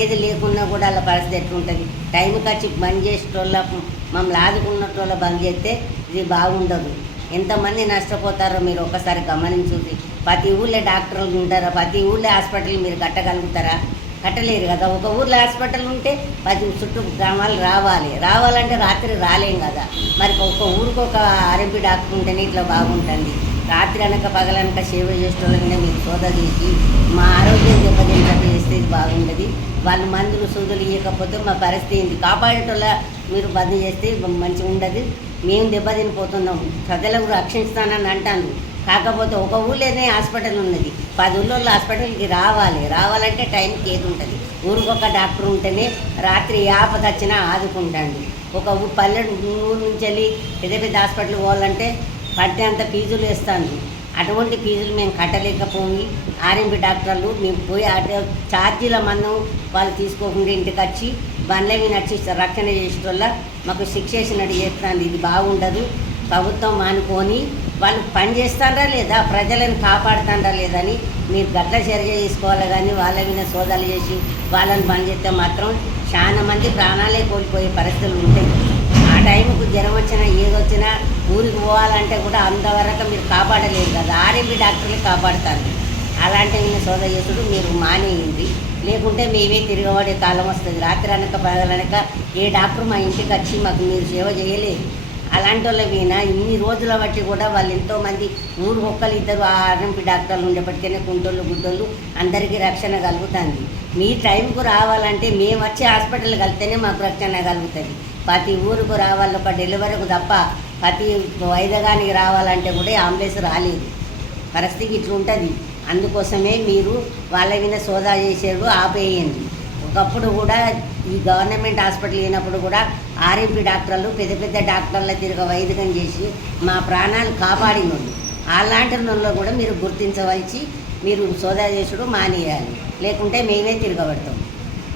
ఏది లేకున్నా కూడా వాళ్ళ పరిస్థితి ఎట్లుంటుంది. టైంకి వచ్చి బంద్ చేసేటోళ్ళ మమ్మల్ని ఆదుకున్నటోళ్ళ బంద్ చేస్తే ఇది బాగుండదు. ఎంతమంది నష్టపోతారో మీరు ఒకసారి గమనించుది. ప్రతి ఊళ్ళో డాక్టర్లు ఉంటారా? ప్రతి ఊళ్ళో హాస్పిటల్ మీరు కట్టగలుగుతారా? కట్టలేరు కదా. ఒక ఊర్లో హాస్పిటల్ ఉంటే 10 చుట్టూ గ్రామాలు రావాలంటే రాత్రి రాలేం కదా. మరి ఒక ఊరికి ఒక ఆర్ఎంపీ డాక్టర్ ఉంటేనే ఇట్లా బాగుంటుంది. రాత్రి అనక పగలనక సేవ చేసేటోళ్ళనే మీరు సోదా చేసి మా ఆరోగ్యం దెబ్బతింటట్టు చేస్తే ఇది బాగుంటుంది. వాళ్ళు మందులు సూదులు ఇవ్వకపోతే మా పరిస్థితి ఏంటి? కాపాడేటోళ్ళ మీరు బంద్ చేస్తే మంచిగా ఉండదు. మేము దెబ్బతినిపోతున్నాం. ప్రజలకు రక్షిస్తానని అంటాను. కాకపోతే ఒక ఊళ్ళోనే హాస్పిటల్ ఉన్నది. 10 ఊళ్ళో హాస్పిటల్కి రావాలంటే టైంకి ఏది ఉంటుంది. ఊరికొక డాక్టర్ ఉంటేనే రాత్రి ఆపద వచ్చినా ఆదుకుంటాండి. ఒక ఊరు నుంచి వెళ్ళి పెద్ద హాస్పిటల్కి పోవాలంటే పట్టే అంత ఫీజులు వేస్తాను. అటువంటి ఫీజులు మేము కట్టలేకపోయి ఆర్ఎంపీ డాక్టర్లు మేము పోయి ఛార్జీల మందం వాళ్ళు తీసుకోకుండా ఇంటికి వచ్చి బండ్ల మీద వచ్చి రక్షణ చేసే వల్ల మాకు శిక్షేసినట్టు చేస్తాను. ఇది బాగుండదు. ప్రభుత్వం మానుకొని వాళ్ళు పని చేస్తారా లేదా, ప్రజలను కాపాడుతారా లేదని మీరు గట్ల చర్య తీసుకోవాలి. కానీ వాళ్ళ మీద సోదాలు చేసి వాళ్ళని బంద్ చేస్తే మాత్రం చాలా మంది ప్రాణాలే కోల్పోయే పరిస్థితులు ఉంటాయి. ఆ టైంకు జ్వరం వచ్చినా ఏదొచ్చినా ఊరికి పోవాలంటే కూడా అంతవరకు మీరు కాపాడలేరు కదా. ఆర్ఎంపీ డాక్టర్లు కాపాడుతారు. అలాంటి మీద సోదా చేసుడు మీరు మానేయండి. లేకుంటే మేమే తిరగబడే కాలం వస్తుంది. రాత్రి అనక పగలనక ఏ డాక్టర్ మా ఇంటికి వచ్చి మాకు మీరు సేవ చేయలేదు. అలాంటి వాళ్ళ మీద ఇన్ని రోజుల బట్టి కూడా వాళ్ళు ఎంతోమంది ఊరు ఒక్కరు ఇద్దరు ఆర్ఎంపీ డాక్టర్లు ఉండేప్పటికైనా కుంటోళ్ళు గుడ్డోళ్ళు అందరికీ రక్షణ కలుగుతుంది. మీ టైంకు రావాలంటే మేము వచ్చి హాస్పిటల్ కలిస్తేనే మాకు రక్షణ కలుగుతుంది. ప్రతి ఊరుకు రావాలి. ఒక డెలివరీకు తప్ప ప్రతి వైద్యగానికి రావాలంటే కూడా అంబులెన్స్ రాలేదు. పరిస్థితి ఇట్లుంటుంది. అందుకోసమే మీరు వాళ్ళ మీద సోదా చేసేడు ఆపేయండి. ఒకప్పుడు కూడా ఈ గవర్నమెంట్ హాస్పిటల్ అయినప్పుడు కూడా ఆర్ఎంపీ డాక్టర్లు పెద్ద డాక్టర్ల వైద్యం చేసి మా ప్రాణాలు కాపాడినోళ్ళు. అలాంటి వాళ్ళు కూడా మీరు గుర్తించవలసి మీరు సోదా చేసుడు మానేయాలి. లేకుంటే మేమే తిరగబడతాం.